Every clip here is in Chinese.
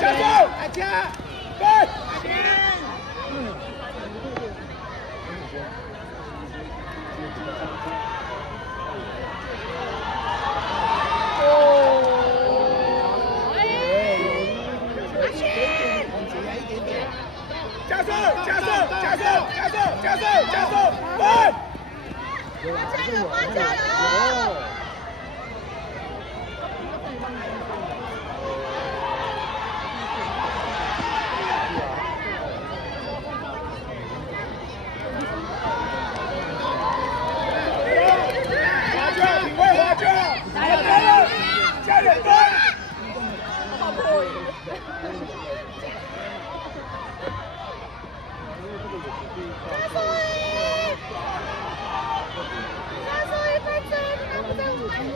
加速，加，对。加速，加速，加速，加速，加速，加速，快！加油，加油！滑球，品味滑球，加油，加油，加油，对！好破音。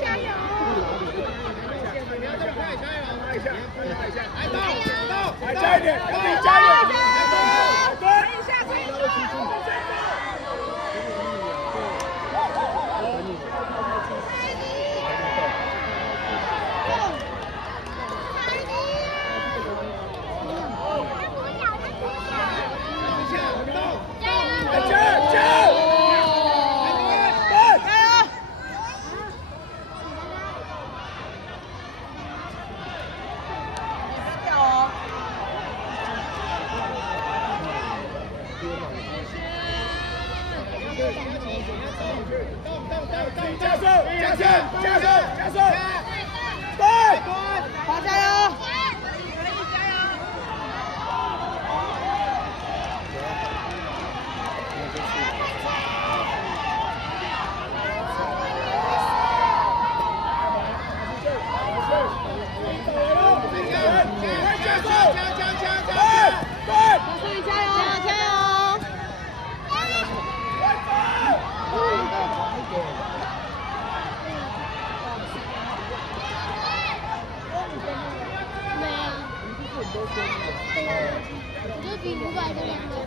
加油！不要这么快，加油！快一下，快一下，来到，来加一点，赶紧加油！对，一下，快一下！加速，加速，加速，加速！对，好，加油！就比500的2个。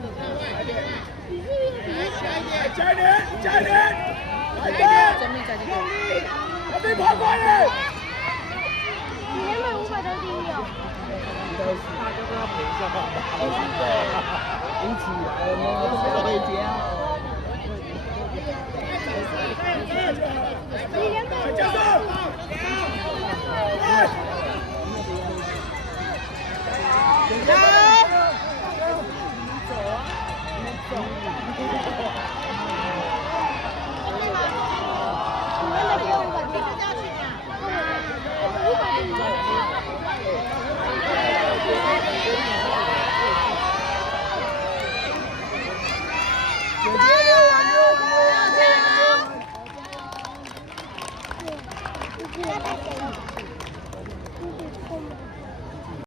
加一点，加一点，来点，用力，我给跑快点。你200、500都第一哦。应该是大家都要陪一下爸爸，一起来，我们这会接啊。你200、500。加速！